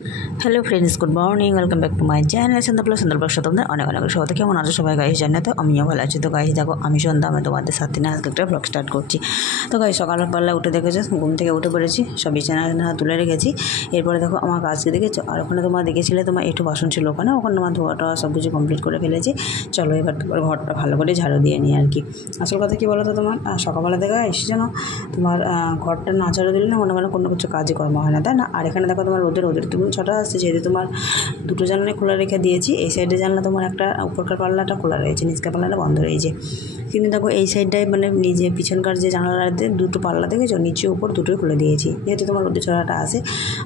Hello friends, good morning, welcome back to my channel সন্ধ্যা তোমাদের অনেক অনেক স্বাগত। কেমন আছো সবাই গাইস? জানে তো আমিও ভালো আছি। তো গাইস দেখো, আমি সন্ধ্যা, আমি তোমাদের সাথে না আজকে একটা ব্লগ স্টার্ট করছি। তো গাইস সকালবেলা উঠে দেখেছো, ঘুম থেকে উঠে পড়েছি, সব বিছানা তুলে রেখেছি। এরপরে দেখো আমার কাজকে দেখেছো, আর ওখানে তোমার দেখেছিলে তোমার একটু বাসন ছিল, ওখানে আমার ধোয়াটা সব কিছু কমপ্লিট করে ফেলেছি। চলো এবার তোমার ঘরটা ভালো করে ঝাড়ু দিয়ে নিই আর কি। আসল কথা কী বলো তো, তোমার সকালবেলা থেকে এসে যেন তোমার ঘরটা না ঝাড়ু দিলে না মনে হয় কোনো কিছু কাজই কর্ম হয় না, তাই না? আর এখানে দেখো তোমার রোদের তুমি ছটা আসছে, যেহেতু তোমার দুটো জানলা খোলা রেখে দিয়েছি। এই সাইডে জানলা তোমার একটা উপরকার পাল্লাটা খোলা রয়েছে, নিচকার পাল্লাটা বন্ধ রয়েছে। কিন্তু দেখো এই সাইডটায় মানে নিজে পিছনকার যে জানালাতে দুটো পাল্লা দেখেছো, নিচে উপর দুটোই খুলে দিয়েছি, যেহেতু তোমার রোদের ছড়াটা আসে।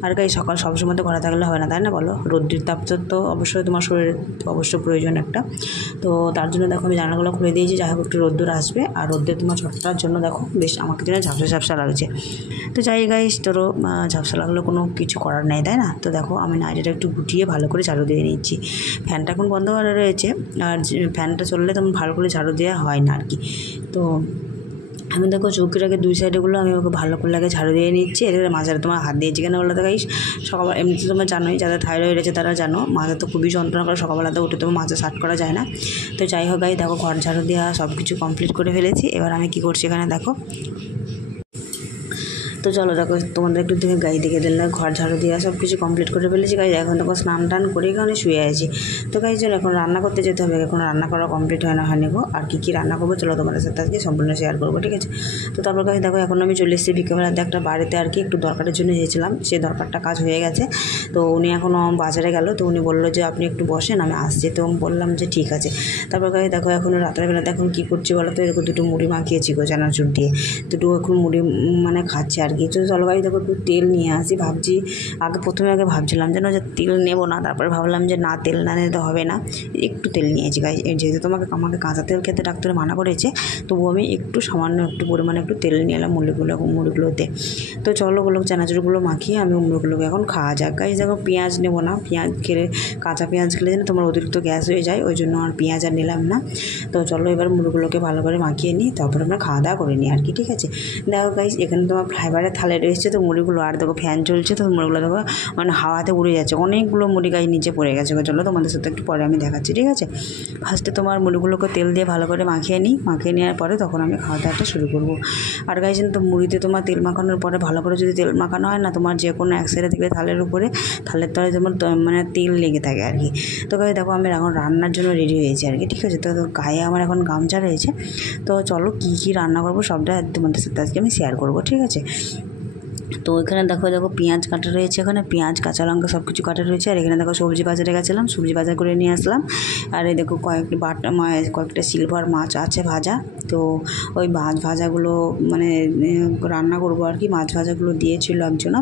আর গাই সকাল সবসময় তো ঘরে থাকলে হয় না, তাই না বলো? রোদ্রের তাপ তো অবশ্যই তোমার শরীরের অবশ্য প্রয়োজন একটা। তো তার জন্য দেখো আমি জানালাগুলো খুলে দিয়েছি, যাই হোক একটু রোদ্দুর আসবে। আর রোদ্রের তোমার ছটার জন্য দেখো বেশ আমাকে যেন ঝাপসা ঝাপসা লাগছে। তো যাই গাইস, তোরও ঝাপসা লাগলে কোনো কিছু করার নেই, তাই না? তো দেখো আমি নাইটিটা একটু গুটিয়ে ভালো করে ঝাড়ু দিয়ে নিচ্ছি। ফ্যানটা এখন বন্ধ করা রয়েছে, আর ফ্যানটা চললে তেমন ভালো করে ঝাড়ু দেওয়া হয় না আর কি। তো আমি দেখো চৌকির আগে দুই সাইডেগুলো আমি ওকে ভালো করে লাগে ঝাড়ু দিয়ে নিচ্ছি। এর মাঝারে তোমার হাত দিয়েছি কেন বলতে গাইস, সকালবেলা এমনিতে তোমার জানোই, যাদের থাইরয়েড আছে তারা জানো, মাঝে তো খুবই যন্ত্রণা করে, সকালবেলাতে উঠে তোমার মাঝে সাট করা যায় না। তো যাই হোক গাই, দেখো ঘর ঝাড়ু দেওয়া সব কিছু কমপ্লিট করে ফেলেছি। এবার আমি কি করছি এখানে দেখো, তো চলো দেখো তোমাদের একটু থেকে গাই দেখে দিলাম, ঘর ঝাড়ু দেওয়া সব কিছু কমপ্লিট করে ফেলেছি গাই। এখন দেখো স্নান টান করে এখানে শুয়ে আছি। তো গাই চলো এখন রান্না করতে যেতে হবে, এখন রান্না করা কমপ্লিট হয়নি গো। আর কী রান্না করবো চলো তোমাদের সাথে আজকে সম্পূর্ণ শেয়ার করবো, ঠিক আছে? তো তারপর গাই দেখো এখন আমি চলে এসেছি বিকেলবেলাতে একটা বাড়িতে আর কি, একটু দরকারের জন্য এসেছিলাম। সেই দরকারটা কাজ হয়ে গেছে। তো উনি এখনও বাজারে গেল, তো উনি বললো যে আপনি একটু বসেন, আমি আসছি। তো বললাম যে ঠিক আছে। তারপর গাই দেখো এখন রাতের বেলাতে এখন কী করছি বলো তো, এরকম দুটো মুড়ি মাখিয়েছি গো চানাচুর দিয়ে, দুটো এখন মুড়ি মানে খাচ্ছে আর কি। তো জলবায়ু দেখো একটু তেল নিয়ে আসি ভাবছি। প্রথমে ভাবছিলাম যেন যে তেল নেবো না, তারপরে ভাবলাম যে না, তেল না নিতে হবে না, একটু তেল নিয়েছি গাই। যেহেতু আমাকে কাঁচা তেল খেতে ডাক্তারে মানা করেছে, তবুও আমি একটু সামান্য একটু পরিমাণে একটু তেল নিয়ে এলাম মুড়িগুলোতে। তো চলো চানাচুরগুলো মাখিয়ে আমি মুড়িগুলোকে এখন খাওয়া যাক গাই। দেখো পেঁয়াজ নেবো না, পেঁয়াজ খেলে কাঁচা পেঁয়াজ খেলে যেন তোমার অতিরিক্ত গ্যাস হয়ে যায়, ওই জন্য আর পেঁয়াজ আর নিলাম না। তো চলো এবার মুড়িগুলোকে ভালো করে মাখিয়ে নিই, তারপরে আমরা খাওয়া দাওয়া করে নিই আর কি, ঠিক আছে? দেখো গাইস এখানে তোমার ফাইবারের থালে রয়েছে তো মুড়িগুলো, আর দেখো ফ্যান চলছে তো মুড়িগুলো দেখো মানে হাওয়াতে উড়ে যাচ্ছে, অনেকগুলো মুড়ি গায়ে নিচে পড়ে গেছে। চলো তোমাদের সাথে একটু পরে আমি দেখাচ্ছি, ঠিক আছে? ফার্স্টে তোমার মুড়িগুলোকে তেল দিয়ে ভালো করে মাখিয়ে নিই, মাখিয়ে নেওয়ার পরে তখন আমি খাওয়া দাওয়াটা শুরু করবো। আর গাইস তো মুড়িতে তোমার তেল মাখানোর পরে ভালো করে যদি তেল মাখানো হয় না, তোমার যে কোনো এক সাইডে দেখবে থালের উপরে, থালের তলায় তোমার মানে তেল লেগে থাকে আর কি। তো গাইস দেখো আমি এখন রান্নার জন্য রেডি হয়েছি আর কি, ঠিক আছে? তো গায়ে আমার এখন গামছা রয়েছে। তো চলো কী রান্না করবো সবটা তোমাদের সাথে আজকে আমি শেয়ার করবো, ঠিক আছে? তো এখানে দেখো পেঁয়াজ কাটা রয়েছে, এখানে পেঁয়াজ কাঁচা লঙ্কা সব কিছু কাটা রয়েছে। আর এখানে দেখো সবজি বাজারে গেছিলাম, সবজি বাজার করে নিয়ে আসলাম। আর এই দেখো কয়েকটা সিলভার মাছ আছে ভাজা। তো ওই মাছ ভাজাগুলো মানে রান্না করবো আর কি। মাছ ভাজাগুলো দিয়েছিল একজনা,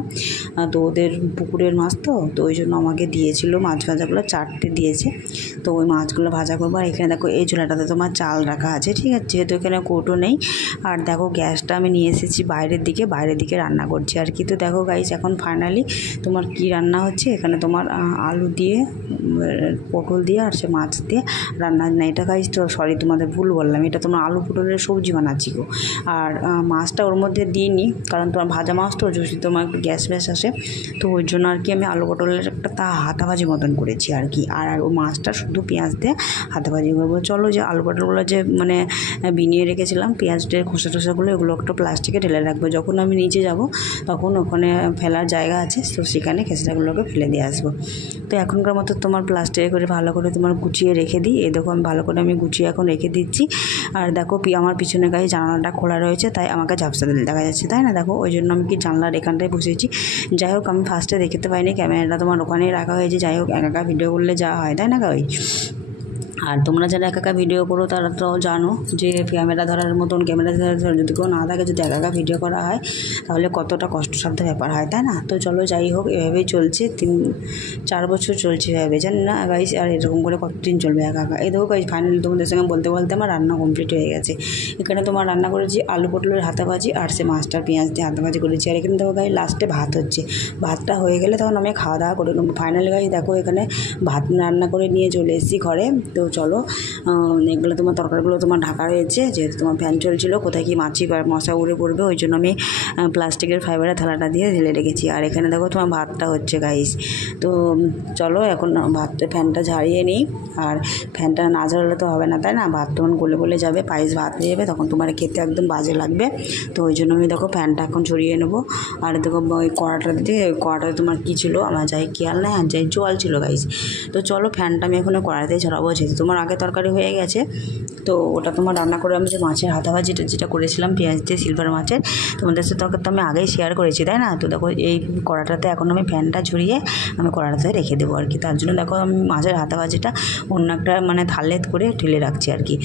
তো ওদের পুকুরের মাছ তো ওই জন্য আমাকে দিয়েছিল মাছ ভাজাগুলো, 4টে দিয়েছে। তো ওই মাছগুলো ভাজা করবো। আর এখানে দেখো এই চুলাটাতে তোমার চাল রাখা আছে, ঠিক আছে? যেহেতু এখানে কৌটো নেই। আর দেখো গ্যাসটা আমি নিয়ে এসেছি বাইরের দিকে রান্না করছি আর কি। তো দেখো গাইস এখন ফাইনালি তোমার কি রান্না হচ্ছে এখানে, তোমার আলু দিয়ে পটল দিয়ে আর সে মাছ দিয়ে রান্না না, এটা গাইস তো সরি তোমাদের ভুল বললাম, এটা তোমার আলু পটলের সবজি বানাচ্ছি গো। আর মাছটা ওর মধ্যে দিইনি, কারণ তোমার ভাজা মাছ তো যদি তোমার একটু গ্যাস আসে, তো ওই জন্য আর কি আমি আলু পটলের একটা হাতাভাজি মতন করেছি আর কি। আর ও মাছটা শুধু পেঁয়াজ দিয়ে হাতাভাজি করবো। চলো যে আলু পটলগুলো যে মানে বিনিয়ে রেখেছিলাম পেঁয়াজের খোসা টোসাগুলো, এগুলো একটা প্লাস্টিকে ঢেলে রাখবো, যখন আমি নিচে যাব তখন ওখানে ফেলার জায়গা আছে, তো সেখানে খেঁচড়াগুলোকে ফেলে দিয়ে আসবো। তো এখনকার মতো তোমার প্লাস্টিকে করে ভালো করে তোমার গুছিয়ে রেখে দিই। এই দেখো আমি ভালো করে গুছিয়ে এখন রেখে দিচ্ছি। আর দেখো আমার পিছনে গায়ে জানালাটা খোলা রয়েছে, তাই আমাকে ঝাপসা দিলে দেখা যাচ্ছে, তাই না? দেখো ওই জন্য আমি কি জানলার এখানটায় বসেছি। যাই হোক আমি ফার্স্টে দেখতে পাইনি, ক্যামেরাটা তোমার ওখানেই রাখা হয়েছে। যাই হোক একা ভিডিও করলে যা হয়, তাই না গাই? আর তোমরা যারা একা ভিডিও করো তারা তো জানো যে ক্যামেরা ধরার মতন ক্যামেরা যদি কেউ না থাকে, যদি একা ভিডিও করা হয় তাহলে কতটা কষ্টসাধ্য ব্যাপার হয়, তাই না? তো চলো যাই হোক এভাবেই চলছে, 3-4 বছর চলছে এভাবে, জানি না গাইস আর এরকম করে কতদিন চলবে একা। এই দেখো গাইস ফাইনালি তোমাদের সঙ্গে বলতে আমার রান্না কমপ্লিট হয়ে গেছে। এখানে তোমার রান্না করেছি আলু পটলের হাতাভাজি, আর সে মাছটা পেঁয়াজ দিয়ে হাতাভাজি করেছি। আর এখানে দেখো গাই লাস্টে ভাত হচ্ছে, ভাতটা হয়ে গেলে তখন আমি খাওয়া দাওয়া করে নেবো। ফাইনালি গাইস দেখো এখানে ভাত রান্না করে নিয়ে চলে এসেছি ঘরে। তো চলো এগুলো তোমার তরকারিগুলো তোমার ঢাকা রয়েছে, যেহেতু তোমার ফ্যান চলছিল, কোথায় কি মাছি বা মশা উড়ে পড়বে, ওই জন্য আমি প্লাস্টিকের ফাইবারের থালাটা দিয়ে ঢেলে রেখেছি। আর এখানে দেখো তোমার ভাতটা হচ্ছে গাইস। তো চলো এখন ফ্যানটা ঝাড়িয়ে নিই। আর ফ্যানটা না ঝাড়ালে তো হবে না, তাই না? ভাত তখন গলে গলে যাবে, পায়েস ভাত হয়ে যাবে, তখন তোমার খেতে একদম বাজে লাগবে। তো ওই জন্য আমি দেখো ফ্যানটা এখন ঝরিয়ে নেবো। আর দেখো ওই কড়াটাতে তোমার কী ছিল আমার যাই খেয়াল নেই, আর যাই জল ছিল গাইস। তো চলো ফ্যানটা আমি এখন কড়াইতে ঝরাবো, যেহেতু তোমার আগে তরকারি হয়ে গেছে। তো ওটা তোমার রান্না করে আমি যে মাছের হাতা ভাজিটা যেটা করেছিলাম পেঁয়াজ দিয়ে সিলভার মাছের, তোমাদের সাথে তো আমি আগেই শেয়ার করেছি, তাই না? তো দেখো এই কড়াটাতে এখন আমি ফ্যানটা ঝরিয়ে আমি কড়াটাতে রেখে দেবো আর কি। তার জন্য দেখো আমি মাছের হাতা ভাজিটা অন্য একটা মানে থালে করে ঢেলে রাখছি আর কি।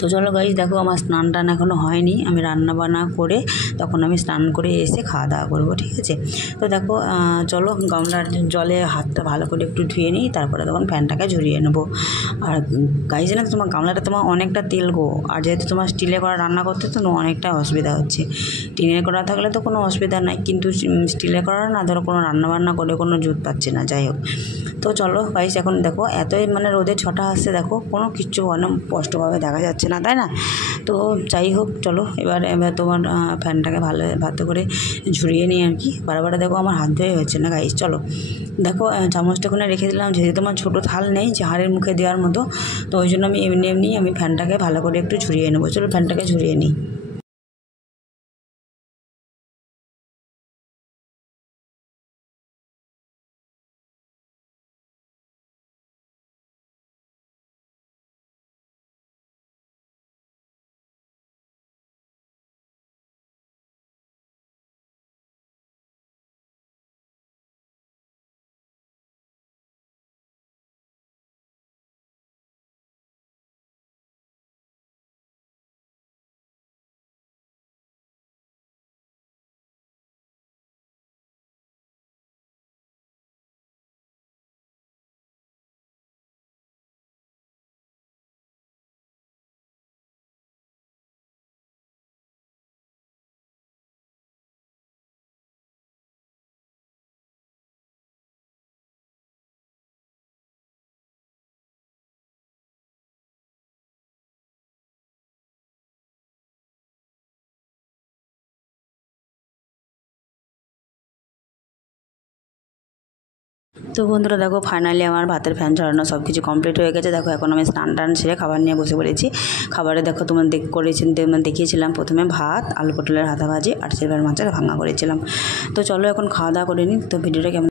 তো চলো গাইস, দেখো আমার স্নান টান এখনও হয়নি, আমি রান্না বান্না করে তখন আমি স্নান করে এসে খাওয়া দাওয়া করবো, ঠিক আছে? তো দেখো চলো গামলার জলে হাতটা ভালো করে একটু ধুয়ে নিই, তারপরে তখন ফ্যানটাকে ঝরিয়ে নেবো। আর গাইস জানো তোমার গামলাটা তোমার অনেকটা তেল গো, আর যেহেতু তোমার স্টিলে করা রান্না করতে তো অনেকটা অসুবিধা হচ্ছে। টিনের করা থাকলে তো কোনো অসুবিধা নাই, কিন্তু স্টিলে করা না, ধরো কোনো রান্না বান্না করে কোনো জুত পাচ্ছে না, যাই হোক। তো চলো গাইস, এখন দেখো এতই মানে রোদের ছটা আসছে, দেখো কোনো কিচ্ছু স্পষ্টভাবে দেখা যাচ্ছে না, তাই না? তো যাই হোক, চলো এবার তোমার ফ্যানটাকে ভালো করে ঝরিয়ে নিই আর কি। বারবার দেখো আমার হাত ধুয়ে হচ্ছে না গাইস। চলো দেখো চামচটা ওখানে রেখে দিলাম, যেহেতু তোমার ছোটো থাল নেই যে হাড়ের মুখে দেওয়ার মতো, তো ওই জন্য আমি এমনি আমি ফ্যানটাকে ভালো করে একটু ঝরিয়ে নেবো। চলো ফ্যানটাকে ঝরিয়ে নিই। তো বন্ধুরা দেখো ফাইনালি আমার ভাতের ফ্যান ঝরানো সব কিছু কমপ্লিট হয়ে গেছে। দেখো এখন আমি স্নান টান সেরে খাবার নিয়ে বসে পড়েছি। খাবারে দেখো তোমার দেখিয়েছিলাম প্রথমে ভাত, আলু পটলের হাতা ভাজি আর সিলভার মাছের ভাঙা করেছিলাম। তো চলো এখন খাওয়া দাওয়া করে নিই। তো ভিডিওটা কেমন